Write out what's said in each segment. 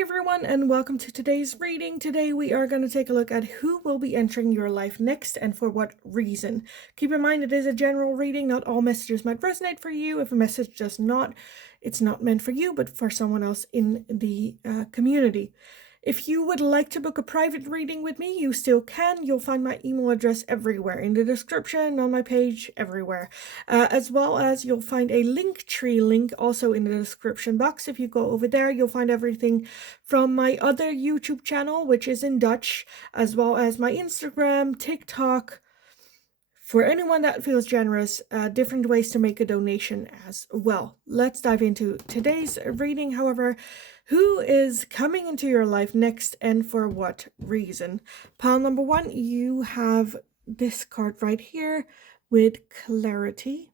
Hi everyone and welcome to today's reading. Today we are going to take a look at who will be entering your life next and for what reason. Keep in mind it is a general reading. Not all messages might resonate for you. If a message does not, it's not meant for you, but for someone else in the community. If you would like to book a private reading with me, you still can. You'll find my email address everywhere, in the description, on my page, everywhere. As well as you'll find a Linktree link also in the description box. If you go over there, you'll find everything from my other YouTube channel, which is in Dutch, as well as my Instagram, TikTok. For anyone that feels generous, different ways to make a donation as well. Let's dive into today's reading. However, who is coming into your life next and for what reason? Pile number one, you have this card right here with clarity.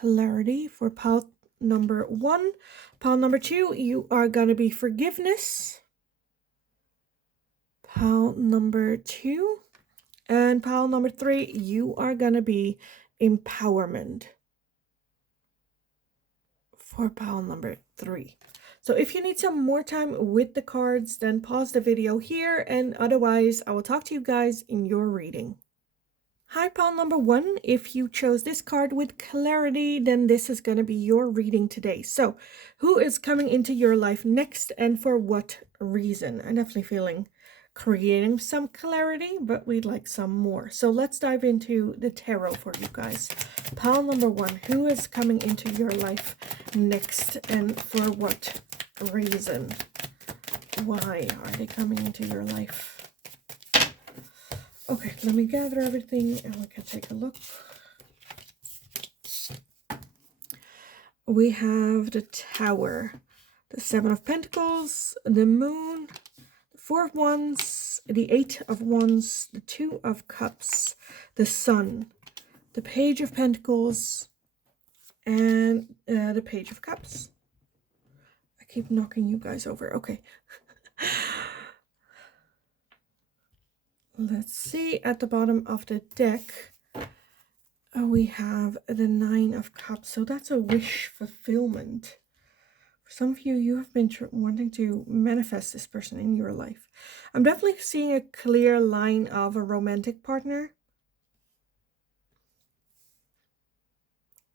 Clarity for pile number one. Pile number two, you are going to be forgiveness. Pile number two. And pile number three, you are going to be empowerment for pile number three. So if you need some more time with the cards, then pause the video here, and otherwise I will talk to you guys in your reading. Hi, pile number one. If you chose this card with clarity, then this is going to be your reading today. So who is coming into your life next and for what reason? I'm definitely feeling creating some clarity, but we'd like some more. So let's dive into the tarot for you guys. Pile number one, who is coming into your life next and for what reason? Why are they coming into your life? Okay, let me gather everything and we can take a look. We have the Tower, the Seven of Pentacles, the Moon, the Four of Wands, the Eight of Wands, the Two of Cups, the Sun, the Page of Pentacles, and the Page of Cups. I keep knocking you guys over. Okay. Let's see, at the bottom of the deck, we have the Nine of Cups. So that's a wish fulfillment. For some of you, you have been wanting to manifest this person in your life. I'm definitely seeing a clear line of a romantic partner.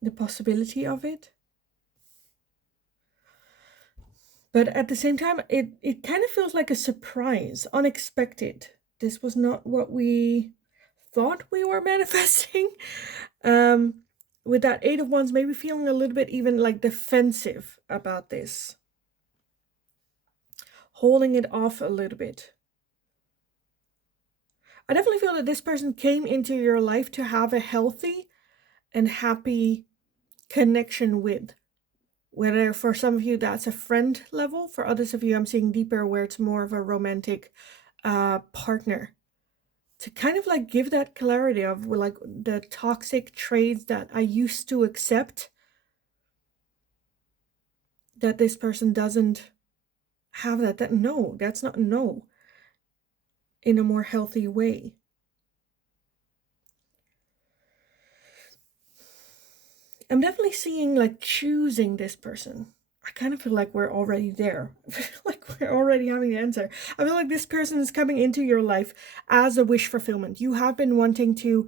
The possibility of it. But at the same time, it kind of feels like a surprise, unexpected. This was not what we thought we were manifesting. With that Eight of Wands, maybe feeling a little bit even like defensive about this. Holding it off a little bit. I definitely feel that this person came into your life to have a healthy and happy connection with. Whether for some of you that's a friend level, for others of you I'm seeing deeper where it's more of a romantic partner. To kind of like give that clarity of like the toxic traits that I used to accept, that this person doesn't have that no, that's not no, in a more healthy way. I'm definitely seeing like choosing this person. I kind of feel like we're already there. I feel like we're already having the answer. I feel like this person is coming into your life as a wish fulfillment. You have been wanting to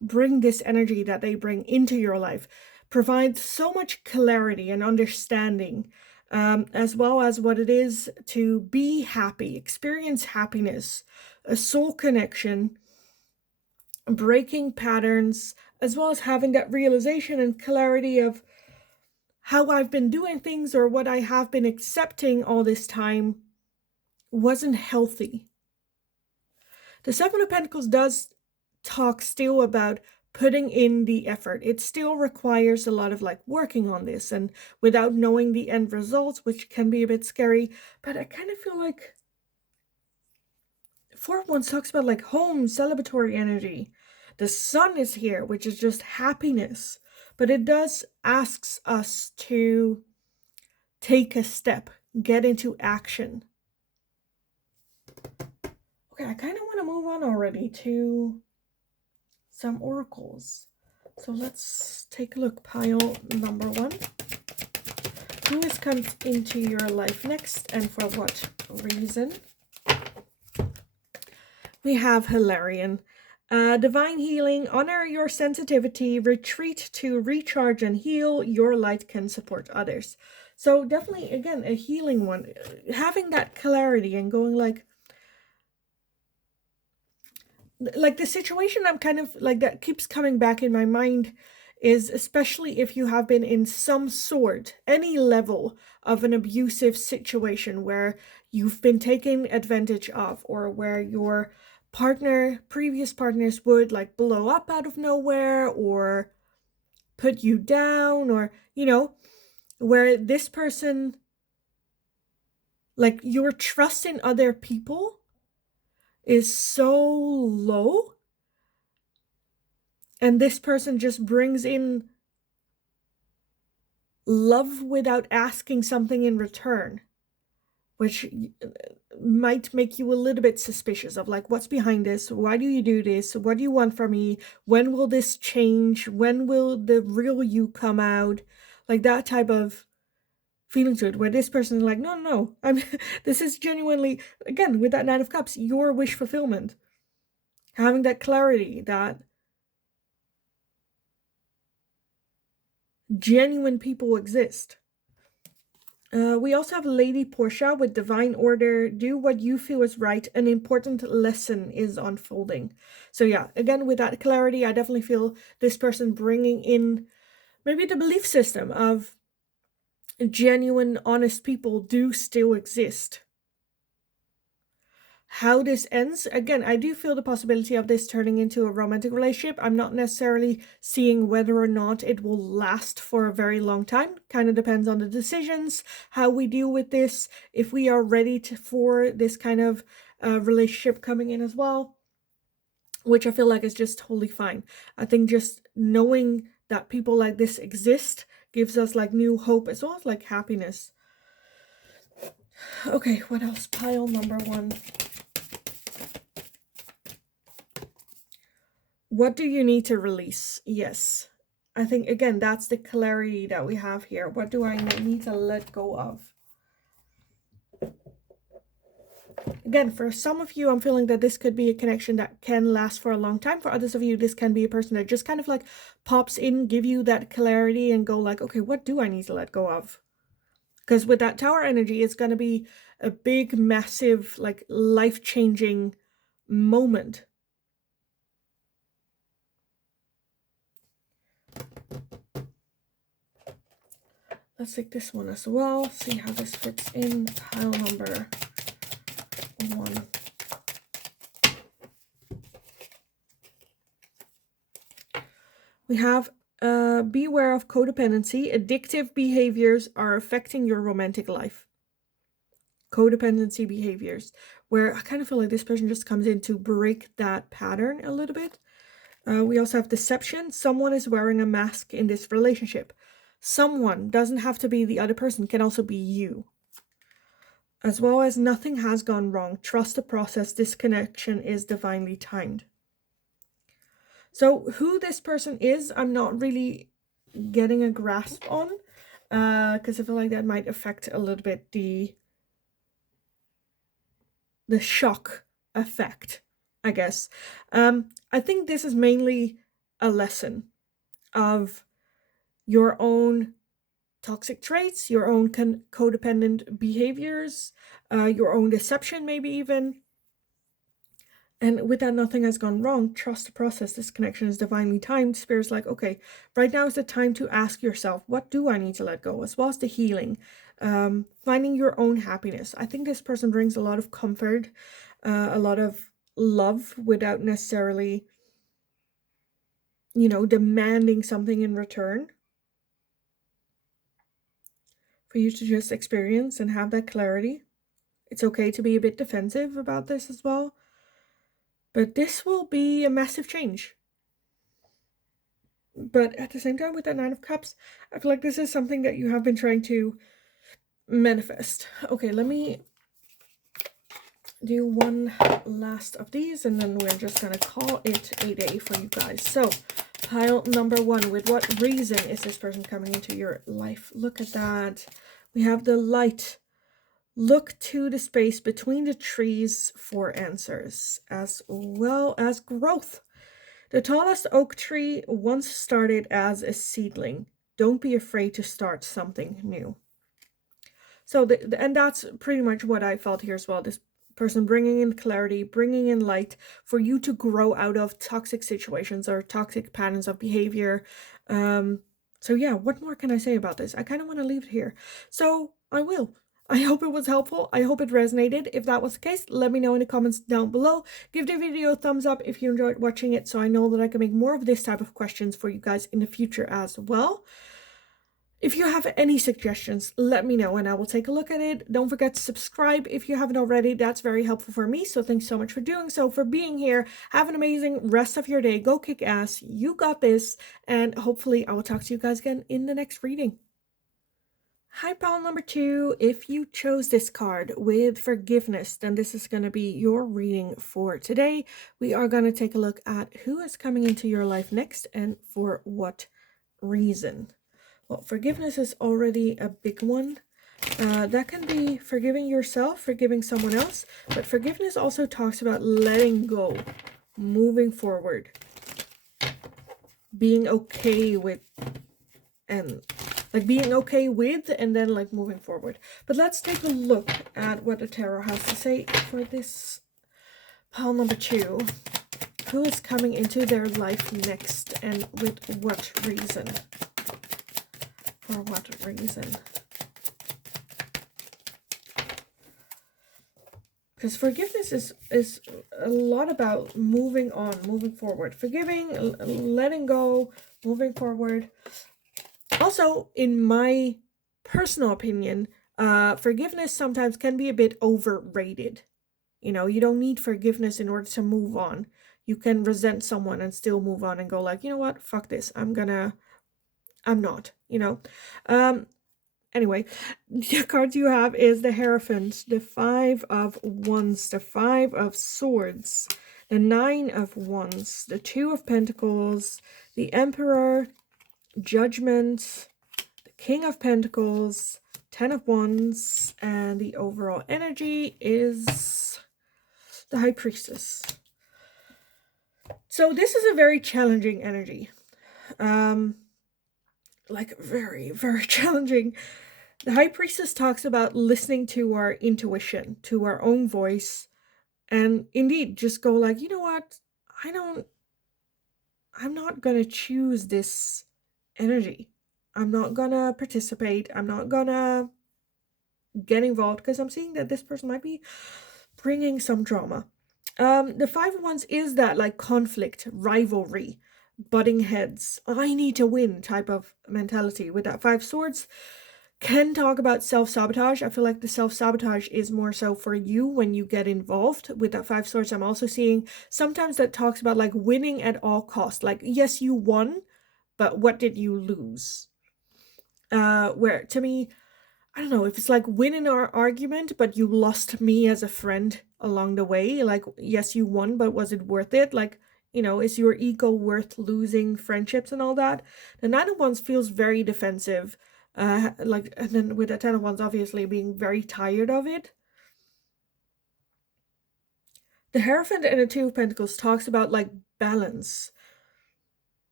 bring this energy that they bring into your life. Provide so much clarity and understanding, as well as what it is to be happy, experience happiness, a soul connection, breaking patterns, as well as having that realization and clarity of how I've been doing things or what I have been accepting all this time wasn't healthy. The Seven of Pentacles does talk still about putting in the effort. It still requires a lot of like working on this and without knowing the end results, which can be a bit scary. But I kind of feel like Four of Wands talks about like home, celebratory energy. The Sun is here, which is just happiness. But it does asks us to take a step, get into action. Okay, I kind of want to move on already to some oracles. So let's take a look. Pile number one. Who is coming into your life next and for what reason? We have Hilarion. Divine healing, honor your sensitivity, retreat to recharge and heal. Your light can support others. So definitely, again, a healing one. Having that clarity and going like the situation I'm kind of like that keeps coming back in my mind is, especially if you have been in some sort, any level of an abusive situation where you've been taken advantage of, or where your previous partners would like blow up out of nowhere or put you down, or, you know, where this person, like your trust in other people is so low, and this person just brings in love without asking something in return, which might make you a little bit suspicious of like, what's behind this? Why do you do this? What do you want from me? When will this change? When will the real you come out? Like that type of feeling to it, where this person is like, no, I'm this is genuinely, again, with that Knight of Cups, your wish fulfillment. Having that clarity that genuine people exist. We also have Lady Portia with divine order. Do what you feel is right. An important lesson is unfolding. So yeah, again, with that clarity, I definitely feel this person bringing in maybe the belief system of genuine, honest people do still exist. How this ends, again, I do feel the possibility of this turning into a romantic relationship. I'm not necessarily seeing whether or not it will last for a very long time. Kind of depends on the decisions, how we deal with this, if we are ready for this kind of relationship coming in as well, which I feel like is just totally fine. I think just knowing that people like this exist gives us like new hope as well as like happiness. Okay, what else? Pile number 1. What do you need to release? Yes. I think, again, that's the clarity that we have here. What do I need to let go of? Again, for some of you, I'm feeling that this could be a connection that can last for a long time. For others of you, this can be a person that just kind of like pops in, give you that clarity and go like, okay, what do I need to let go of? Because with that Tower energy, it's going to be a big, massive, like life-changing moment. Let's take this one as well, see how this fits in pile number 1. We have beware of codependency. Addictive behaviors are affecting your romantic life. Codependency behaviors, where I kind of feel like this person just comes in to break that pattern a little bit. We also have deception. Someone is wearing a mask in this relationship. Someone doesn't have to be the other person, can also be you. As well as nothing has gone wrong. Trust the process. This connection is divinely timed. So who this person is, I'm not really getting a grasp on, because I feel like that might affect a little bit the shock effect, I guess. I think this is mainly a lesson of your own toxic traits, your own codependent behaviors, your own deception maybe even. And with that, nothing has gone wrong. Trust the process. This connection is divinely timed. Spirit's like, okay, right now is the time to ask yourself, what do I need to let go? As well as the healing, finding your own happiness. I think this person brings a lot of comfort, a lot of love without necessarily, you know, demanding something in return. For you to just experience and have that clarity. It's okay to be a bit defensive about this as well. But this will be a massive change. But at the same time, with that 9 of Cups, I feel like this is something that you have been trying to manifest. Okay, let me do one last of these, and then we're just going to call it a day for you guys. So, pile number 1, with what reason is this person coming into your life? Look at that. We have the light. Look to the space between the trees for answers, as well as growth. The tallest oak tree once started as a seedling. Don't be afraid to start something new. So, and that's pretty much what I felt here as well. This person bringing in clarity, bringing in light for you to grow out of toxic situations or toxic patterns of behavior. So yeah, what more can I say about this? I kind of want to leave it here. So I will. I hope it was helpful. I hope it resonated. If that was the case, let me know in the comments down below. Give the video a thumbs up if you enjoyed watching it, so I know that I can make more of this type of questions for you guys in the future as well. If you have any suggestions, let me know and I will take a look at it. Don't forget to subscribe if you haven't already. That's very helpful for me. So thanks so much for doing so, for being here. Have an amazing rest of your day. Go kick ass. You got this. And hopefully I will talk to you guys again in the next reading. Hi, pile number 2. If you chose this card with forgiveness, then this is going to be your reading for today. We are going to take a look at who is coming into your life next and for what reason. Well, forgiveness is already a big one. That can be forgiving yourself, forgiving someone else, but forgiveness also talks about letting go, moving forward, being okay with, and like being okay with, and then like moving forward. But let's take a look at what the tarot has to say for this pile number 2. Who is coming into their life next and with what reason? For what reason? Because forgiveness is a lot about moving on, moving forward. Forgiving, letting go, moving forward. Also, in my personal opinion, forgiveness sometimes can be a bit overrated. You know, you don't need forgiveness in order to move on. You can resent someone and still move on and go like, you know what, fuck this. I'm not, you know. Anyway, the cards you have is the Hierophant, the 5 of Wands, the 5 of Swords, the 9 of Wands, the 2 of Pentacles, the Emperor, Judgment, the King of Pentacles, 10 of Wands, and the overall energy is the High Priestess. So this is a very challenging energy. Like very, very challenging. The High Priestess talks about listening to our intuition, to our own voice, and indeed just go like, you know what, I'm not gonna choose this energy. I'm not gonna participate. I'm not gonna get involved because I'm seeing that this person might be bringing some drama. The 5 of Wands is that like conflict, rivalry, butting heads, I need to win type of mentality. With that 5 Swords, can talk about self-sabotage. I feel like the self-sabotage is more so for you when you get involved. With that 5 Swords, I'm also seeing sometimes that talks about like winning at all costs. Like, yes, you won, but what did you lose? Where to me, I don't know if it's like winning our argument, but you lost me as a friend along the way. Like, yes, you won, but was it worth it? Like, you know, is your ego worth losing friendships and all that? The 9 of Wands feels very defensive. Like, and then with the 10 of Wands obviously being very tired of it. The Hierophant and the 2 of Pentacles talks about like balance,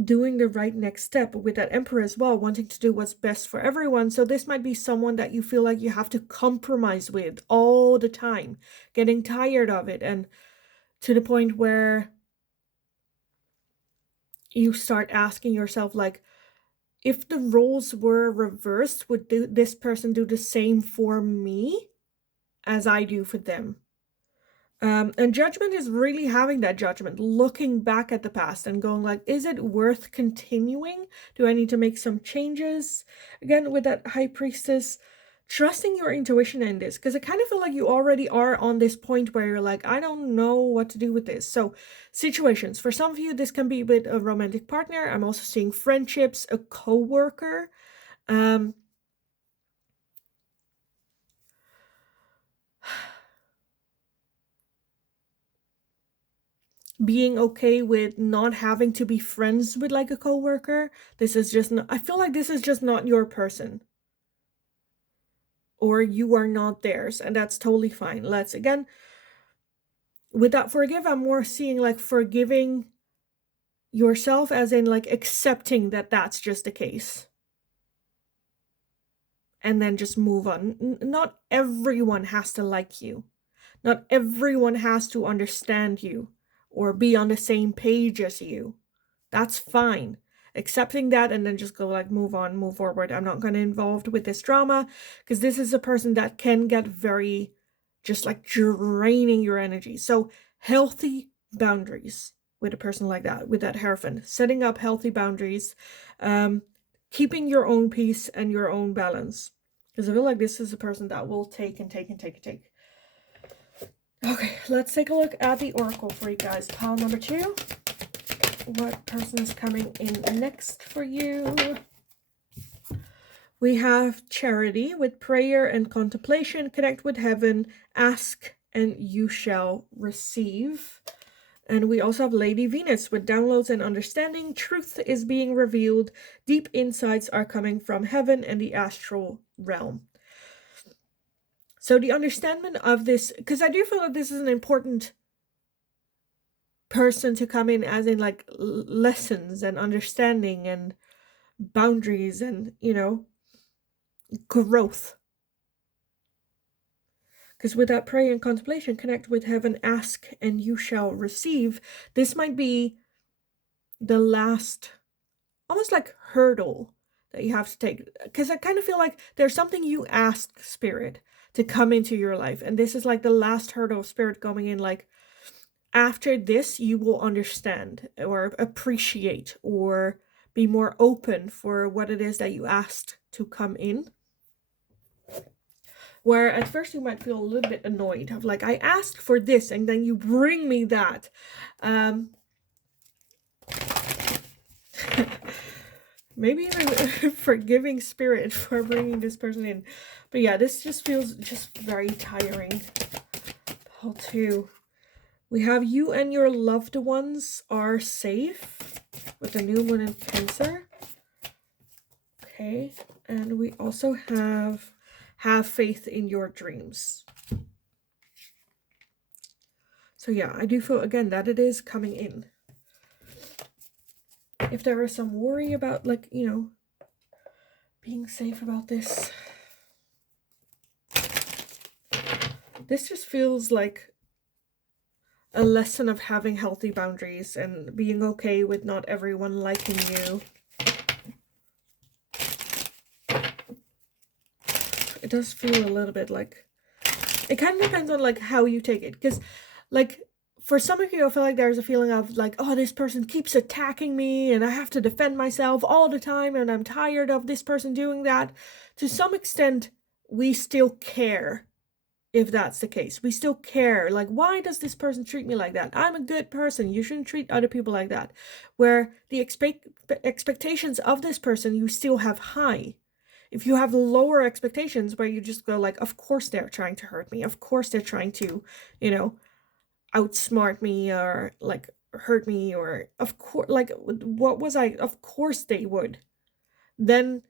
doing the right next step, with that Emperor as well, wanting to do what's best for everyone. So this might be someone that you feel like you have to compromise with all the time, getting tired of it, and to the point where you start asking yourself like, if the roles were reversed, would this person do the same for me as I do for them? And Judgment is really having that judgment, looking back at the past and going like, is it worth continuing? Do I need to make some changes? Again, with that High Priestess, trusting your intuition in this, because I kind of feel like you already are on this point where you're like, I don't know what to do with this. So situations, for some of you, this can be with a romantic partner. I'm also seeing friendships, a co-worker. Being okay with not having to be friends with like a coworker. This is just not, I feel like this is just not your person. or you are not theirs, and that's totally fine. Let's again, with that forgive, I'm more seeing like forgiving yourself as in like accepting that that's just the case and then just move on. Not everyone has to like you. Not everyone has to understand you or be on the same page as you. That's fine. Accepting that and then just go like move on, move forward. I'm not going to involved with this drama because this is a person that can get very just like draining your energy. So healthy boundaries with a person like that, with that Hierophant, setting up healthy boundaries, keeping your own peace and your own balance. Because I feel like this is a person that will take and take and take and take. Okay, let's take a look at the oracle for you guys. Pile number 2. What person is coming in next for you? We have Charity with prayer and contemplation. Connect with heaven. Ask and you shall receive. And we also have Lady Venus with downloads and understanding. Truth is being revealed. Deep insights are coming from heaven and the astral realm. So the understanding of this, because I do feel like this is an important person to come in as in like lessons and understanding and boundaries and, you know, growth. Because with that prayer and contemplation, connect with heaven, ask and you shall receive. This might be the last, almost like hurdle that you have to take. Because I kind of feel like there's something you ask Spirit to come into your life. And this is like the last hurdle of Spirit going in, like, after this, you will understand or appreciate or be more open for what it is that you asked to come in. Where at first you might feel a little bit annoyed of like, I asked for this and then you bring me that. Maybe even forgiving Spirit for bringing this person in. But yeah, this just feels just very tiring. Pile 2. We have you and your loved ones are safe with the new moon in Cancer. Okay, and we also have faith in your dreams. So yeah, I do feel again that it is coming in. If there is some worry about, like, you know, being safe about this, this just feels like a lesson of having healthy boundaries and being okay with not everyone liking you. It does feel a little bit like, it kind of depends on like how you take it, because like for some of you I feel like there's a feeling of like, oh, this person keeps attacking me and I have to defend myself all the time and I'm tired of this person doing that. To some extent we still care. If that's the case, we still care. Like, why does this person treat me like that? I'm a good person. You shouldn't treat other people like that. Where the expectations of this person you still have high. If you have lower expectations where you just go like, of course they're trying to hurt me. Of course they're trying to, you know, outsmart me or like hurt me, or of course, like, what was I? Of course they would. Then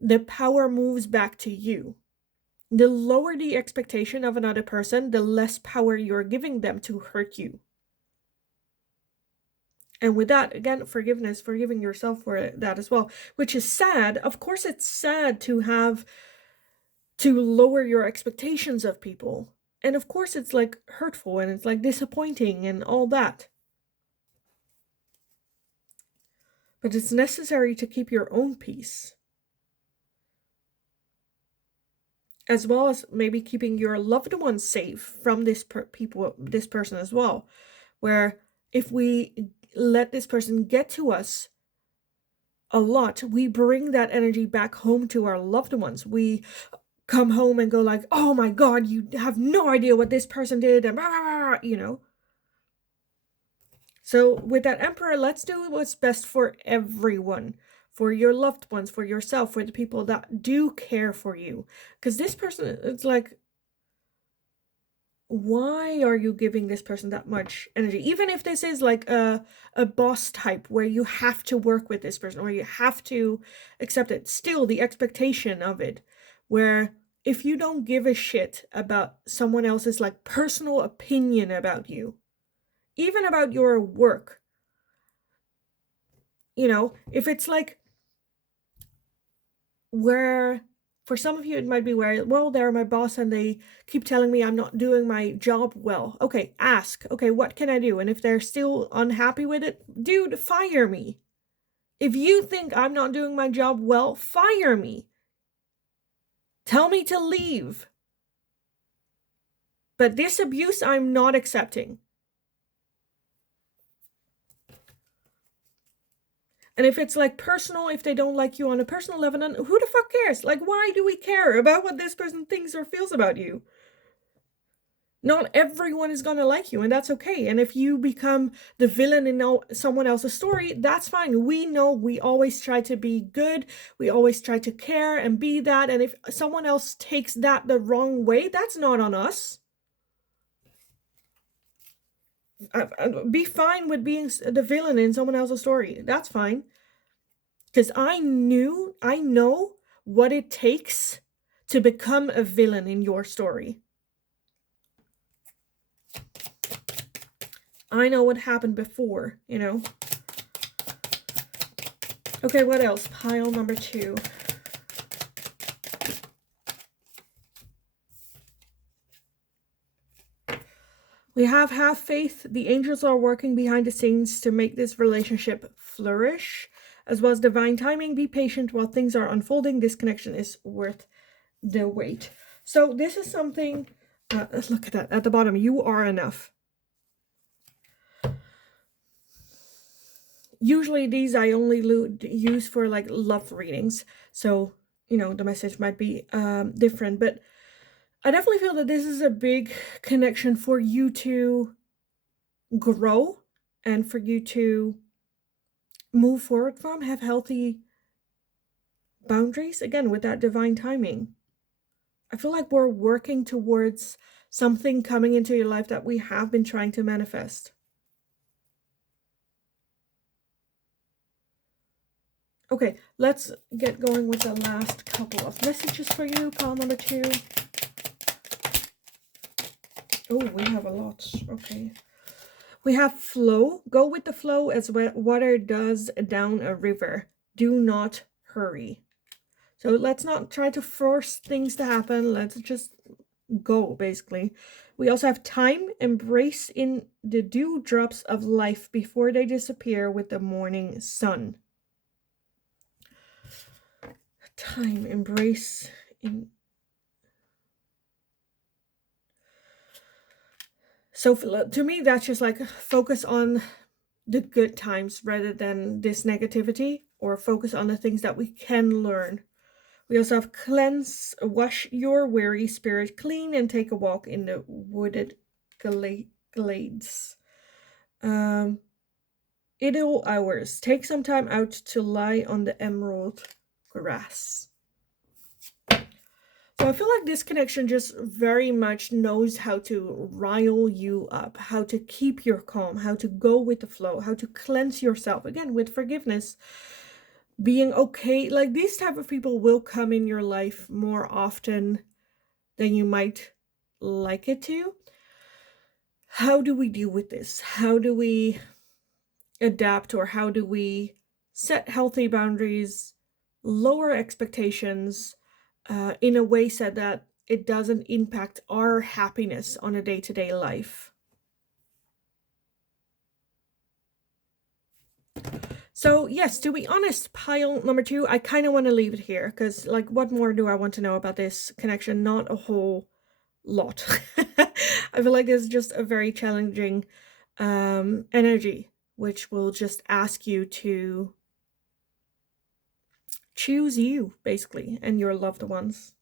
the power moves back to you. The lower the expectation of another person, the less power you're giving them to hurt you. And with that, again, forgiveness, forgiving yourself for that as well, which is sad. Of course, it's sad to have to lower your expectations of people. And of course, it's like hurtful and it's like disappointing and all that. But it's necessary to keep your own peace. As well as maybe keeping your loved ones safe from this person as well. Where if we let this person get to us a lot, we bring that energy back home to our loved ones. We come home and go like, oh my God, you have no idea what this person did, and blah, blah, blah, you know. So with that Emperor, let's do what's best for everyone. For your loved ones, for yourself, for the people that do care for you. Because this person, it's like, why are you giving this person that much energy? Even if this is like a boss type where you have to work with this person or you have to accept it, still the expectation of it, where if you don't give a shit about someone else's like personal opinion about you, even about your work, if it's like where for some of you it might be where, well, they're my boss and they keep telling me I'm not doing my job well. Okay, ask, okay, what can I do? And if they're still unhappy with it, dude, fire me. If you think I'm not doing my job well, fire me. Tell me to leave. But this abuse I'm not accepting. And if it's like personal, if they don't like you on a personal level, then who the fuck cares? Like, why do we care about what this person thinks or feels about you? Not everyone is gonna like you, and that's okay. And if you become the villain in someone else's story, that's fine. We know we always try to be good. We always try to care and be that. And if someone else takes that the wrong way, that's not on us. Be fine with being the villain in someone else's story. That's fine. Because I know what it takes to become a villain in your story. I know what happened before, Okay, what else? Pile number 2. We have faith. The angels are working behind the scenes to make this relationship flourish, as well as divine timing. Be patient while things are unfolding. This connection is worth the wait. So this is something, look at that at the bottom. You are enough. Usually these I only use for like love readings. So, the message might be different, but I definitely feel that this is a big connection for you to grow and for you to move forward from, have healthy boundaries, again, with that divine timing. I feel like we're working towards something coming into your life that we have been trying to manifest. Okay, let's get going with the last couple of messages for you. Pile number 2. Oh, we have a lot. Okay. We have flow. Go with the flow as water does down a river. Do not hurry. So let's not try to force things to happen. Let's just go, basically. We also have time. Embrace in the dewdrops of life before they disappear with the morning sun. Time. Embrace in... So to me, that's just like focus on the good times rather than this negativity, or focus on the things that we can learn. We also have cleanse, wash your weary spirit clean, and take a walk in the wooded glades. Idle hours. Take some time out to lie on the emerald grass. So I feel like this connection just very much knows how to rile you up, how to keep your calm, how to go with the flow, how to cleanse yourself, again, with forgiveness, being okay. Like, these type of people will come in your life more often than you might like it to. How do we deal with this? How do we adapt, or how do we set healthy boundaries, lower expectations, in a way so that it doesn't impact our happiness on a day-to-day life? So yes, to be honest, pile number 2, I kind of want to leave it here, because like, what more do I want to know about this connection? Not a whole lot. I feel like it's just a very challenging energy, which will just ask you to choose you, basically, and your loved ones.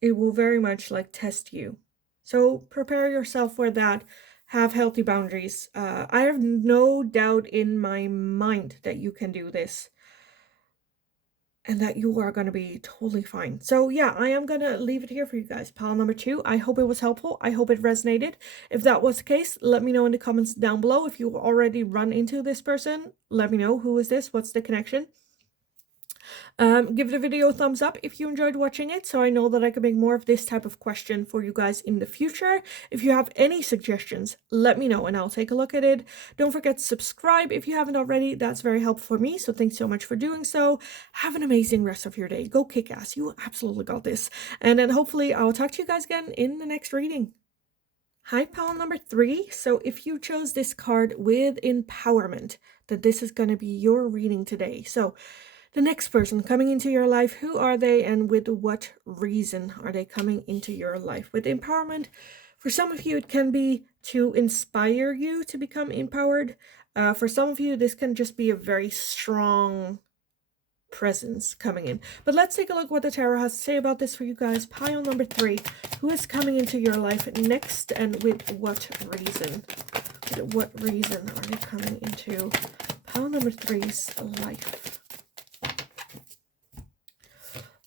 It will very much like test you. So prepare yourself for that. Have healthy boundaries. I have no doubt in my mind that you can do this, and that you are going to be totally fine. So yeah, I am going to leave it here for you guys. Pile number 2. I hope it was helpful. I hope it resonated. If that was the case, let me know in the comments down below. If you already run into this person, let me know. Who is this? What's the connection? Give the video a thumbs up if you enjoyed watching it, so I know that I can make more of this type of question for you guys in the future. If you have any suggestions, let me know and I'll take a look at it. Don't forget to subscribe if you haven't already. That's very helpful for me, so thanks so much for doing so. Have an amazing rest of your day. Go kick ass. You absolutely got this. And then hopefully I'll talk to you guys again in the next reading. Hi, pile number 3. So if you chose this card with empowerment, that this is going to be your reading today. So the next person coming into your life, who are they and with what reason are they coming into your life? With empowerment, for some of you, it can be to inspire you to become empowered. For some of you, this can just be a very strong presence coming in. But let's take a look what the tarot has to say about this for you guys. Pile number 3, who is coming into your life next and with what reason? With what reason are they coming into pile number 3's life?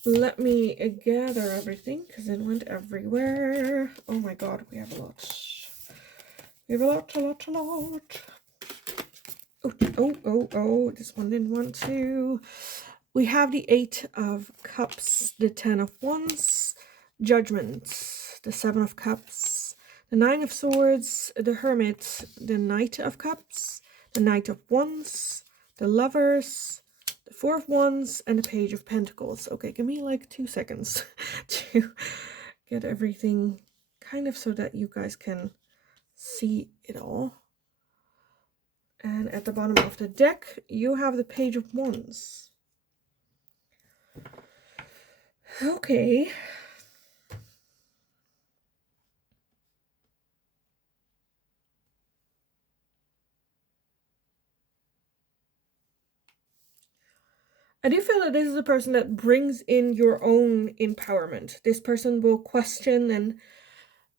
Let me gather everything because it went everywhere. Oh my god, we have a lot. We have a lot. Oh, this one didn't want to. We have the 8 of Cups, the 10 of Wands, Judgment, the 7 of Cups, the 9 of Swords, the Hermit, the Knight of Cups, the Knight of Wands, the Lovers, the 4 of Wands, and the Page of Pentacles. Okay, give me like 2 seconds to get everything kind of so that you guys can see it all. And at the bottom of the deck, you have the Page of Wands. Okay. I do feel that this is a person that brings in your own empowerment. This person will question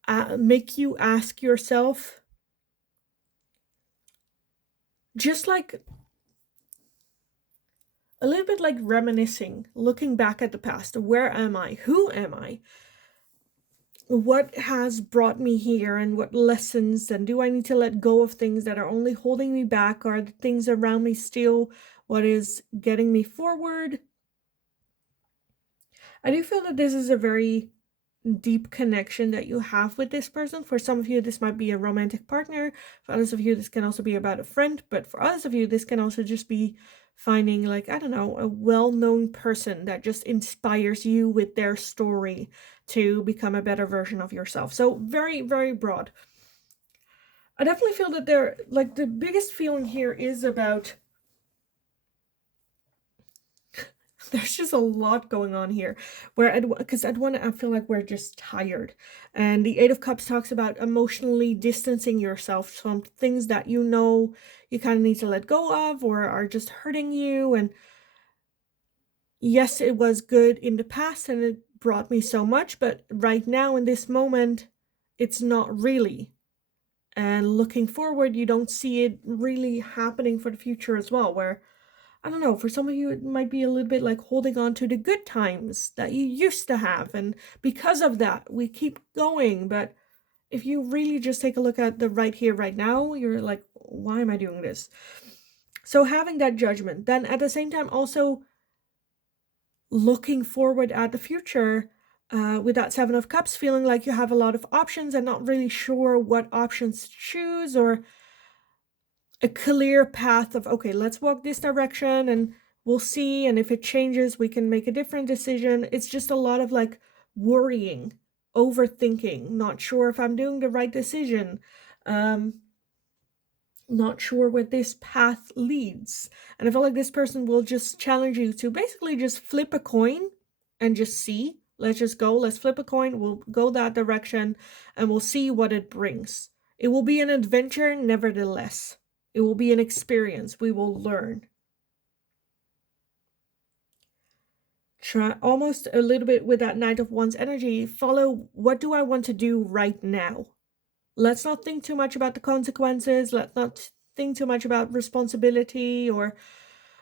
and make you ask yourself, just like a little bit like reminiscing, looking back at the past. Where am I? Who am I? What has brought me here and what lessons, and do I need to let go of things that are only holding me back? Are the things around me still what is getting me forward? I do feel that this is a very deep connection that you have with this person. For some of you, this might be a romantic partner. For others of you, this can also be about a friend. But for others of you, this can also just be finding, like, I don't know, a well-known person that just inspires you with their story to become a better version of yourself. So very, very broad. I definitely feel that they're, like, the biggest feeling here is about, there's just a lot going on here where because I feel like we're just tired. And the 8 of Cups talks about emotionally distancing yourself from things that you know you kind of need to let go of or are just hurting you. And yes, it was good in the past and it brought me so much, but right now in this moment, it's not really. And looking forward, you don't see it really happening for the future as well, where I don't know, for some of you, it might be a little bit like holding on to the good times that you used to have. And because of that, we keep going. But if you really just take a look at the right here, right now, you're like, why am I doing this? So having that judgment, then at the same time, also looking forward at the future with that 7 of Cups, feeling like you have a lot of options and not really sure what options to choose, or a clear path of, okay, let's walk this direction and we'll see, and if it changes we can make a different decision. It's just a lot of like worrying, overthinking, not sure if I'm doing the right decision, not sure where this path leads. And I feel like this person will just challenge you to basically just flip a coin and just see. Let's just go, let's flip a coin, we'll go that direction and we'll see what it brings. It will be an adventure nevertheless. It will be an experience. We will learn. Try almost a little bit with that Knight of Wands energy. Follow, what do I want to do right now? Let's not think too much about the consequences. Let's not think too much about responsibility or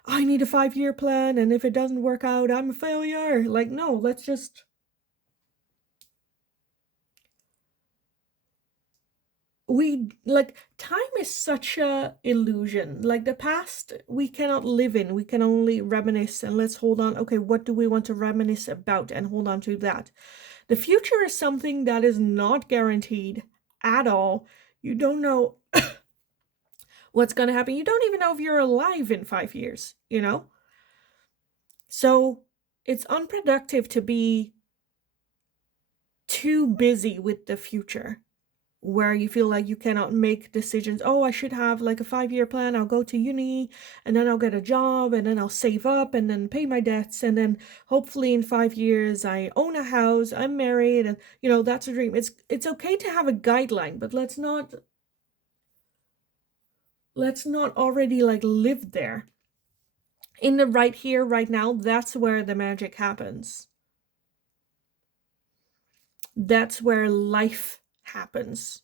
I need a 5-year plan and if it doesn't work out, I'm a failure. Like, no, let's just we like time is such a illusion. Like the past we cannot live in, we can only reminisce, and let's hold on. Okay, what do we want to reminisce about and hold on to that? The future is something that is not guaranteed at all. You don't know what's going to happen. You don't even know if you're alive in 5 years, you know? So it's unproductive to be too busy with the future where you feel like you cannot make decisions. Oh, I should have like a 5 year plan. I'll go to uni and then I'll get a job and then I'll save up and then pay my debts. And then hopefully in 5 years I own a house, I'm married, and that's a dream. It's okay to have a guideline, but let's not already like live there. In the right here, right now, that's where the magic happens. That's where life happens,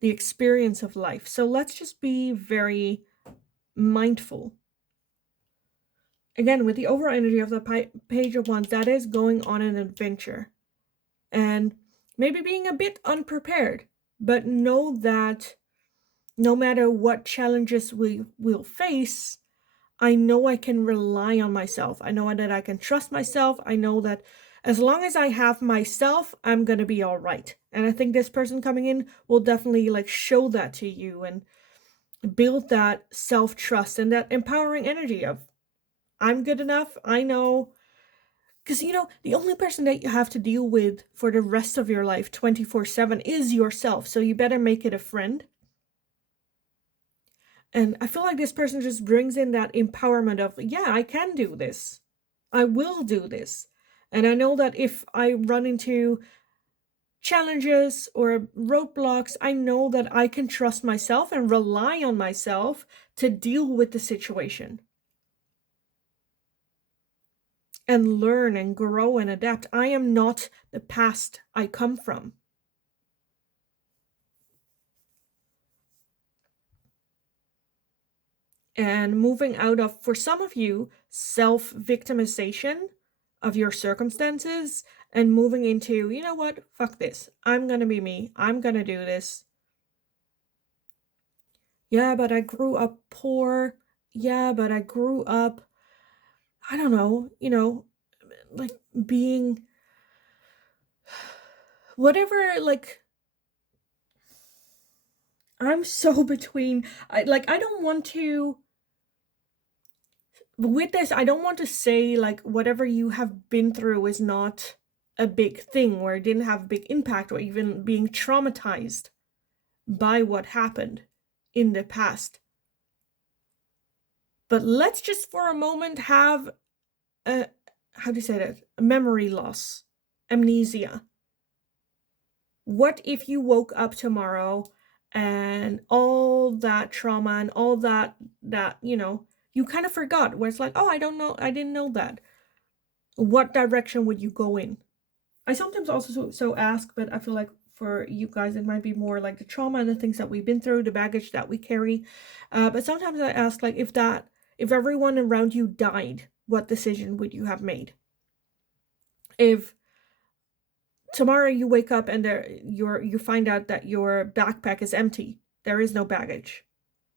the experience of life. So let's just be very mindful. Again, with the overall energy of the Page of Wands, that is going on an adventure and maybe being a bit unprepared, but know that no matter what challenges we will face, I know I can rely on myself. I know that I can trust myself. I know that as long as I have myself, I'm going to be all right. And I think this person coming in will definitely like show that to you and build that self-trust and that empowering energy of I'm good enough. I know. Because, the only person that you have to deal with for the rest of your life 24/7 is yourself. So you better make it a friend. And I feel like this person just brings in that empowerment of, yeah, I can do this. I will do this. And I know that if I run into challenges or roadblocks, I know that I can trust myself and rely on myself to deal with the situation and learn and grow and adapt. I am not the past I come from. And moving out of, for some of you, self-victimization of your circumstances and moving into, you know what, fuck this. I'm gonna be me. I'm gonna do this. Yeah, but I grew up poor. Yeah, but I grew up, I don't know, like being whatever, like I'm so between. I don't want to with this, I don't want to say like whatever you have been through is not a big thing or it didn't have a big impact or even being traumatized by what happened in the past. But let's just for a moment have a, how do you say that? A memory loss, amnesia. What if you woke up tomorrow and all that trauma and all that you kind of forgot, where it's like, oh, I don't know, I didn't know that. What direction would you go in? I sometimes also so ask, but I feel like for you guys, it might be more like the trauma and the things that we've been through, the baggage that we carry. But sometimes I ask, like, if everyone around you died, what decision would you have made? If tomorrow you wake up and you find out that your backpack is empty, there is no baggage,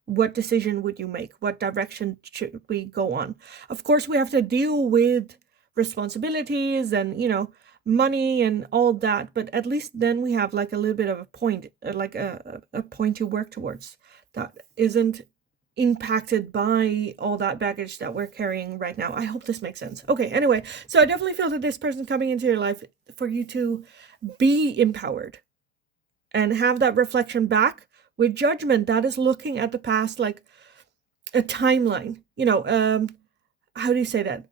what decision would you make? What direction should we go on? Of course, we have to deal with responsibilities and, money and all that, but at least then we have like a little bit of a point, like a point to work towards that isn't impacted by all that baggage that we're carrying right now. I hope this makes sense. Okay, anyway, so I definitely feel that this person coming into your life for you to be empowered and have that reflection back with judgment that is looking at the past like a timeline. How do you say that?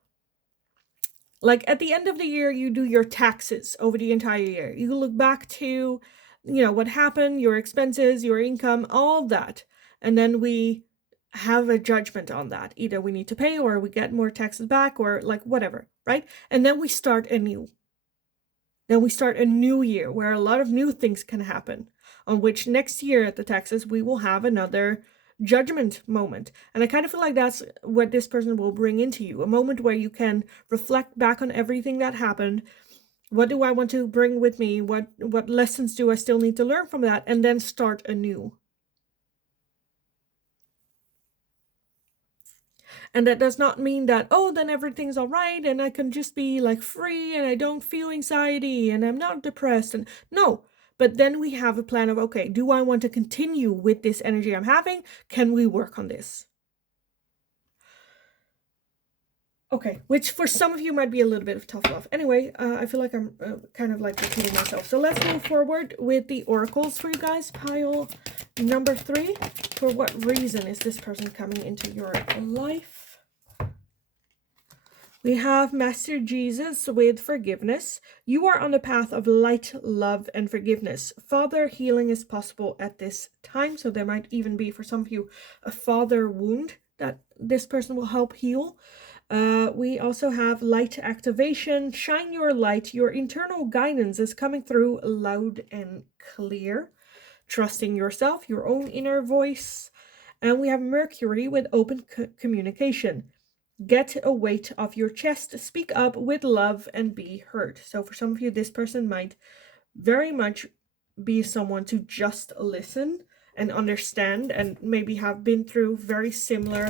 Like at the end of the year, you do your taxes over the entire year. You look back to, what happened, your expenses, your income, all that. And then we have a judgment on that. Either we need to pay or we get more taxes back or like whatever, right? And then we start anew. Then we start a new year where a lot of new things can happen, on which next year at the taxes, we will have another judgment moment. And I kind of feel like that's what this person will bring into you, a moment where you can reflect back on everything that happened What do I want to bring with me? What lessons do I still need to learn from that? And then start anew. And that does not mean that, oh, then everything's all right and I can just be like free and I don't feel anxiety and I'm not depressed. And no, but then we have a plan of, okay, do I want to continue with this energy I'm having? Can we work on this? Okay, which for some of you might be a little bit of tough love. Anyway, I feel like I'm kind of like repeating myself. So let's move forward with the oracles for you guys. Pile number 3. For what reason is this person coming into your life? We have Master Jesus with forgiveness. You are on the path of light, love, and forgiveness. Father healing is possible at this time. So there might even be, for some of you, a father wound that this person will help heal. We also have light activation. Shine your light. Your internal guidance is coming through loud and clear. Trusting yourself, your own inner voice. And we have Mercury with open communication. Get a weight off your chest. Speak up with love and be heard. So for some of you, this person might very much be someone to just listen and understand, and maybe have been through very similar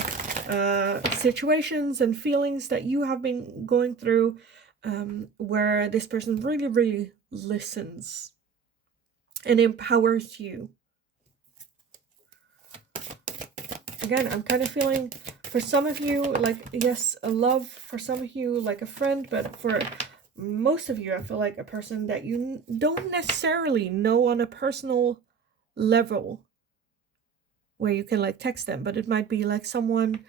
situations and feelings that you have been going through, where this person really, really listens and empowers you. Again, I'm kind of feeling for some of you, like, yes, a love, for some of you, like a friend, but for most of you, I feel like a person that you don't necessarily know on a personal level, where you can like text them, but it might be like someone,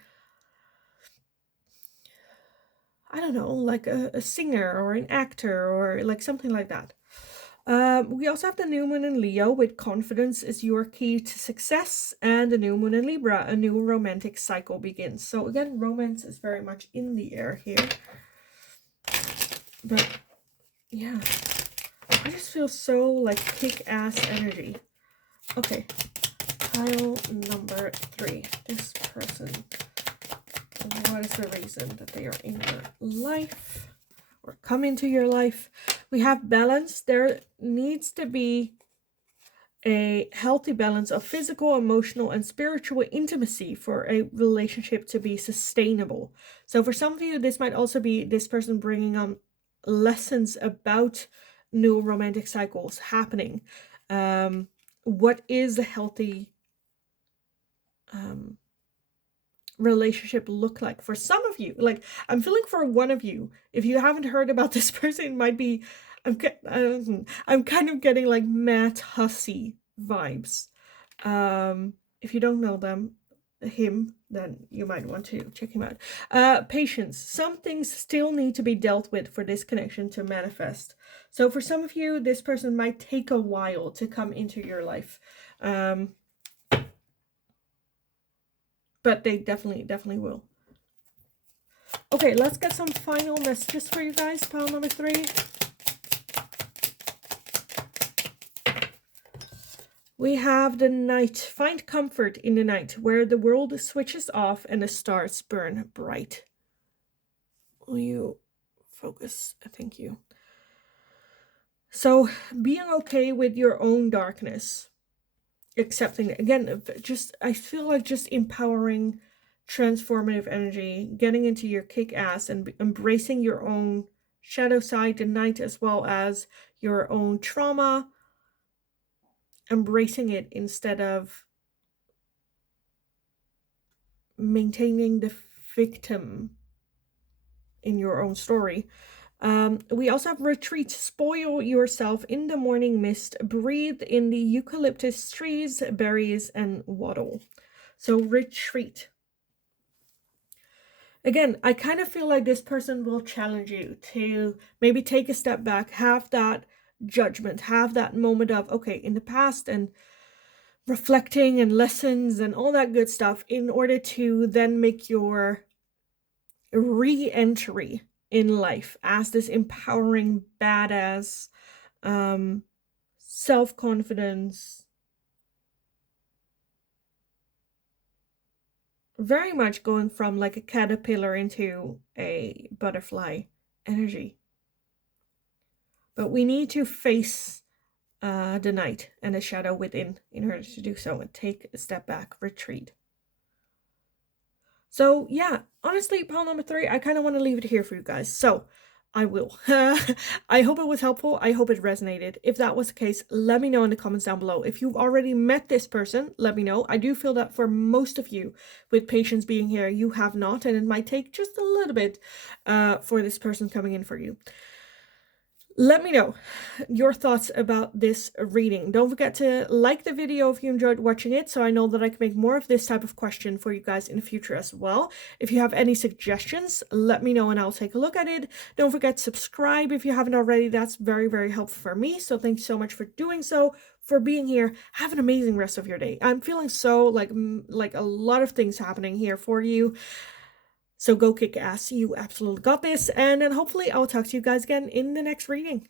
I don't know, like a singer or an actor or like something like that. We also have the new moon in Leo with confidence is your key to success, and the new moon in Libra, a new romantic cycle begins. So again, romance is very much in the air here. But yeah, I just feel so like kick-ass energy. Okay, pile number 3. This person, what is the reason that they are in your life or come into your life? We have balance. There needs to be a healthy balance of physical, emotional, and spiritual intimacy for a relationship to be sustainable. So for some of you, this might also be this person bringing on lessons about new romantic cycles happening. What is a healthy relationship look like for some of you? Like, I'm feeling for one of you, if you haven't heard about this person, it might be, I'm kind of getting like Matt Hussey vibes. If you don't know him, then you might want to check him out. Patience. Some things still need to be dealt with for this connection to manifest. So for some of you, this person might take a while to come into your life. But they definitely will. Okay, let's get some final messages for you guys. Pile number 3. We have the night. Find comfort in the night, where the world switches off and the stars burn bright. Will you focus? Thank you. So, being okay with your own darkness. Accepting it. Again, just, I feel like just empowering transformative energy, getting into your kick-ass and embracing your own shadow side at night, as well as your own trauma, embracing it instead of maintaining the victim in your own story. We also have retreat. Spoil yourself in the morning mist. Breathe in the eucalyptus trees, berries, and waddle. So retreat. Again, I kind of feel like this person will challenge you to maybe take a step back, have that judgment, have that moment of, okay, in the past, and reflecting and lessons and all that good stuff, in order to then make your re-entry in life as this empowering, badass, self-confidence, very much going from like a caterpillar into a butterfly energy. But we need to face the night and the shadow within in order to do so, and take a step back, retreat. So yeah, honestly, pile number 3, I kind of want to leave it here for you guys. So I will. I hope it was helpful. I hope it resonated. If that was the case, let me know in the comments down below. If you've already met this person, let me know. I do feel that for most of you, with patience being here, you have not, and it might take just a little bit for this person coming in for you. Let me know your thoughts about this reading. Don't forget to like the video if you enjoyed watching it, so I know that I can make more of this type of question for you guys in the future as well. If you have any suggestions, let me know and I'll take a look at it. Don't forget to subscribe if you haven't already. That's very, very helpful for me. So thank you so much for doing so, for being here. Have an amazing rest of your day. I'm feeling so like a lot of things happening here for you. So go kick ass. You absolutely got this. And then hopefully I'll talk to you guys again in the next reading.